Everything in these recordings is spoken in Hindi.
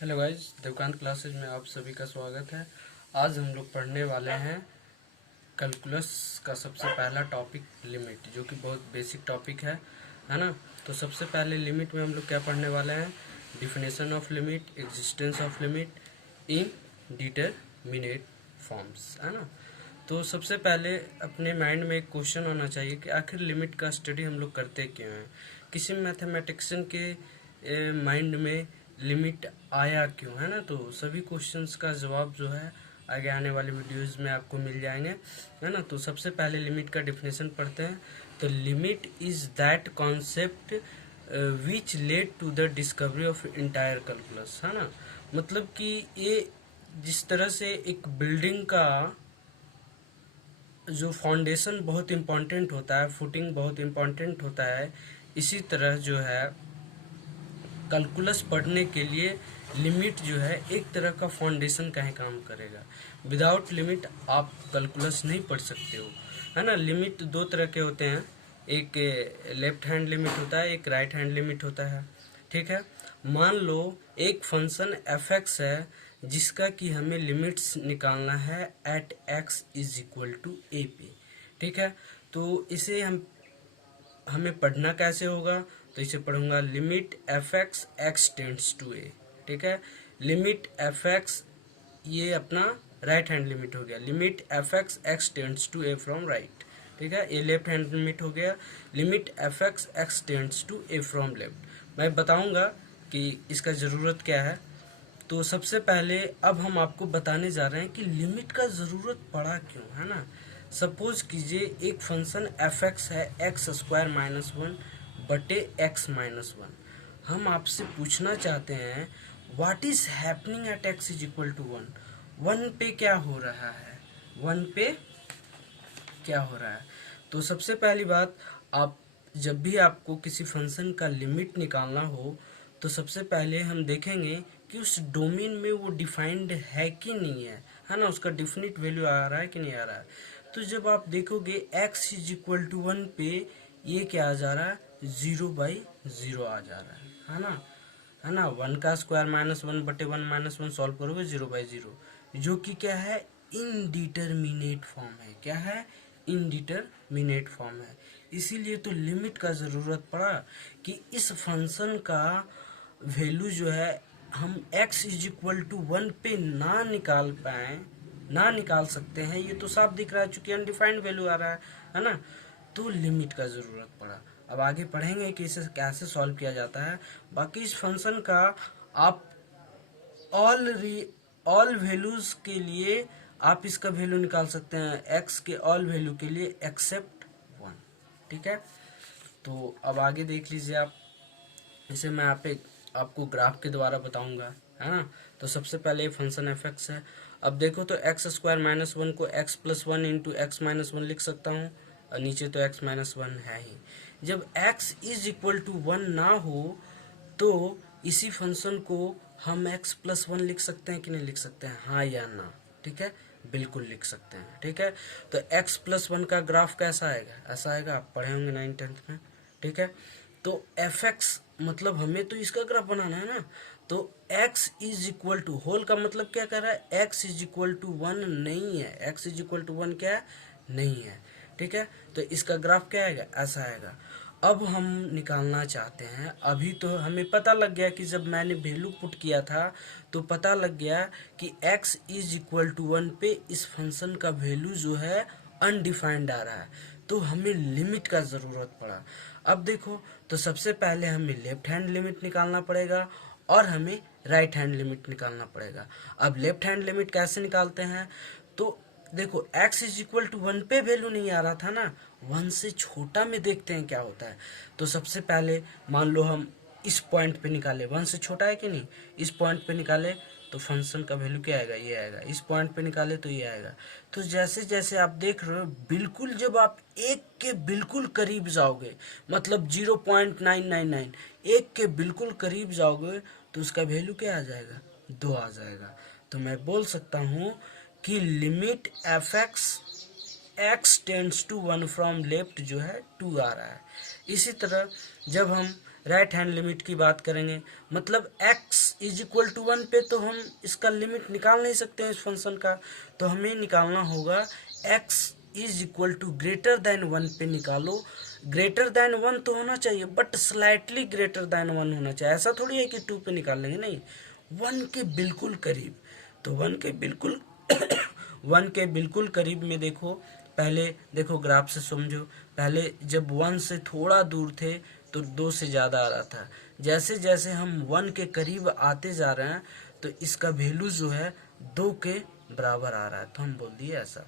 हेलो गाइस, देवकांत क्लासेज में आप सभी का स्वागत है। आज हम लोग पढ़ने वाले हैं कैलकुलस का सबसे पहला टॉपिक लिमिट, जो कि बहुत बेसिक टॉपिक है ना। तो सबसे पहले लिमिट में हम लोग क्या पढ़ने वाले हैं? Definition of limit, existence of limit in determinate forms, है ना। तो सबसे पहले अपने माइंड में एक क्वेश्चन होना चाहिए कि आखिर लिमिट का स्टडी हम लोग करते क्यों हैं। किसी मैथमेटिशियन के माइंड में लिमिट आया क्यों, है ना। तो सभी क्वेश्चंस का जवाब जो है आगे आने वाले वीडियोस में आपको मिल जाएंगे, है ना। तो सबसे पहले लिमिट का डिफिनेशन पढ़ते हैं। तो limit is that concept which led to the discovery of entire calculus, है ना। मतलब कि ये जिस तरह से एक बिल्डिंग का जो फाउंडेशन बहुत इम्पोर्टेंट होता है, फुटिंग बहुत इम्पोर्टेंट होता है, इसी तरह जो है कैलकुलस पढ़ने के लिए लिमिट जो है एक तरह का फाउंडेशन का ही काम करेगा। विदाउट लिमिट आप कैलकुलस नहीं पढ़ सकते हो, है ना। लिमिट दो तरह के होते हैं, एक लेफ्ट हैंड लिमिट होता है, एक राइट हैंड लिमिट होता है। ठीक है, मान लो एक फंक्शन एफ एक्स है जिसका कि हमें लिमिट्स निकालना है at x is equal to a पे। ठीक है, तो इसे हमें पढ़ना कैसे होगा? तो इसे पढ़ूंगा limit f x x tends to a. ठीक है, लिमिट एफ एक्स, ये अपना राइट हैंड लिमिट हो गया। Limit f x x tends to a from right. ठीक है, ये लेफ्ट हैंड लिमिट हो गया। Limit f x x tends to a from left. मैं बताऊंगा कि इसका ज़रूरत क्या है। तो सबसे पहले अब हम आपको बताने जा रहे हैं कि लिमिट का ज़रूरत पड़ा क्यों, है ना। सपोज कीजिए एक फंक्शन एफ एक्स है एक्स स्क्वायर माइनस वन बटे एक्स माइनस वन। हम आपसे पूछना चाहते हैं what is happening at x is equal to one. One पे क्या हो रहा है, वन पे क्या हो रहा है। तो सबसे पहली बात, आप जब भी आपको किसी फंक्शन का लिमिट निकालना हो तो सबसे पहले हम देखेंगे कि उस डोमेन में वो डिफाइंड है कि नहीं है ना, उसका डिफिनिट वैल्यू आ रहा है कि नहीं आ रहा है। तो जब आप देखोगे x is equal to one पे ये क्या आ जा रहा है, 0/0 आ जा रहा है ना। वन का स्क्वायर माइनस वन बटे वन माइनस वन सॉल्व करोगे 0/0, जो कि क्या है, इनडिटरमिनेट फॉर्म है। क्या है, इनडिटरमिनेट फॉर्म है। इसीलिए तो लिमिट का ज़रूरत पड़ा कि इस फंक्शन का वैल्यू जो है हम x is equal to one पे ना निकाल पाए, ना निकाल सकते हैं। ये तो साफ दिख रहा है, चूंकि अनडिफाइंड वैल्यू आ रहा है ना। तो लिमिट का ज़रूरत पड़ा। अब आगे पढ़ेंगे कि इसे कैसे सॉल्व किया जाता है। बाकी इस फंक्शन का आप ऑल वैल्यूज के लिए आप इसका वैल्यू निकाल सकते हैं, एक्स के ऑल वैल्यू के लिए एक्सेप्ट वन। ठीक है, तो अब आगे देख लीजिए आप। इसे मैं आपको ग्राफ के द्वारा बताऊंगा, है ना। तो सबसे पहले फंक्शन एफ एक्स है। अब देखो तो एक्स स्क्वायर माइनस वन को x plus one into x minus one लिख सकता हूँ, और नीचे तो एक्स माइनस वन है ही। जब x is equal to one ना हो तो इसी फंक्शन को हम x प्लस वन लिख सकते हैं कि नहीं लिख सकते हैं, हाँ या ना। ठीक है, बिल्कुल लिख सकते हैं। ठीक है, तो x प्लस वन का ग्राफ कैसा आएगा, ऐसा आएगा। आप पढ़े होंगे 9th-10th में। ठीक है, तो एफ एक्स मतलब हमें तो इसका ग्राफ बनाना है ना। तो x is equal to, hole का मतलब क्या कर रहा है, x is equal to one नहीं है। x is equal to one क्या है, नहीं है। ठीक है, तो इसका ग्राफ क्या आएगा, ऐसा आएगा। अब हम निकालना चाहते हैं, अभी तो हमें पता लग गया कि जब मैंने वैल्यू पुट किया था तो पता लग गया कि x is equal to one पे इस फंक्शन का वैल्यू जो है अनडिफाइंड आ रहा है, तो हमें लिमिट का ज़रूरत पड़ा। अब देखो, तो सबसे पहले हमें लेफ्ट हैंड लिमिट निकालना पड़ेगा और हमें राइट हैंड लिमिट निकालना पड़ेगा। अब लेफ्ट हैंड लिमिट कैसे निकालते हैं? तो देखो x is equal to one पे वैल्यू नहीं आ रहा था ना, वन से छोटा में देखते हैं क्या होता है। तो सबसे पहले मान लो हम इस पॉइंट पे निकाले, वन से छोटा है कि नहीं, इस पॉइंट पे निकाले तो फंक्शन का वैल्यू क्या आएगा, ये आएगा। इस पॉइंट पे निकाले तो ये आएगा। तो जैसे जैसे आप देख रहे हो, बिल्कुल जब आप एक के बिल्कुल करीब जाओगे, मतलब 0.999, एक के बिल्कुल करीब जाओगे तो उसका वैल्यू क्या आ जाएगा, 2 आ जाएगा। तो मैं बोल सकता हूँ कि limit f x x tends to one from left जो है 2 आ रहा है। इसी तरह जब हम राइट हैंड लिमिट की बात करेंगे, मतलब x इज इक्वल टू 1 पे तो हम इसका लिमिट निकाल नहीं सकते हैं इस फंक्शन का, तो हमें निकालना होगा x is equal to greater than 1 पे निकालो। ग्रेटर देन 1 तो होना चाहिए, बट स्लाइटली ग्रेटर देन 1 होना चाहिए, ऐसा थोड़ी है कि 2 पे निकाल लेंगे, नहीं, 1 के बिल्कुल करीब। तो 1 के बिल्कुल 1 के बिल्कुल करीब में देखो, पहले देखो ग्राफ से समझो, पहले जब 1 से थोड़ा दूर थे तो 2 से ज़्यादा आ रहा था, जैसे जैसे हम 1 के करीब आते जा रहे हैं तो इसका वैल्यू जो है 2 के बराबर आ रहा है, तो हम बोल दिए ऐसा।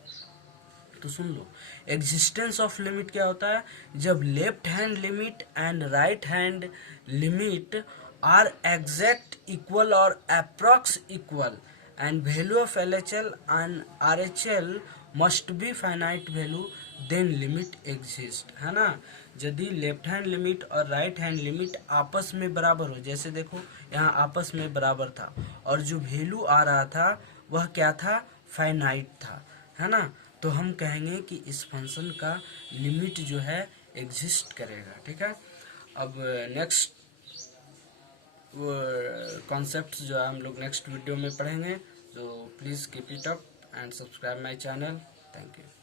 तो सुन लो, एग्जिस्टेंस ऑफ लिमिट क्या होता है, जब left hand limit and right hand limit are exact equal और approx equal and value of LHL and RHL must be finite value, then limit exist, है ना। यदि लेफ्ट हैंड लिमिट और राइट हैंड लिमिट आपस में बराबर हो, जैसे देखो यहाँ आपस में बराबर था और जो वैल्यू आ रहा था वह क्या था, फाइनाइट था, है ना, तो हम कहेंगे कि इस फंक्शन का लिमिट जो है एग्जिस्ट करेगा, ठीक है। अब नेक्स्ट कॉन्सेप्ट जो है हम लोग नेक्स्ट वीडियो में पढ़ेंगे, तो please keep it up and subscribe my channel. Thank you.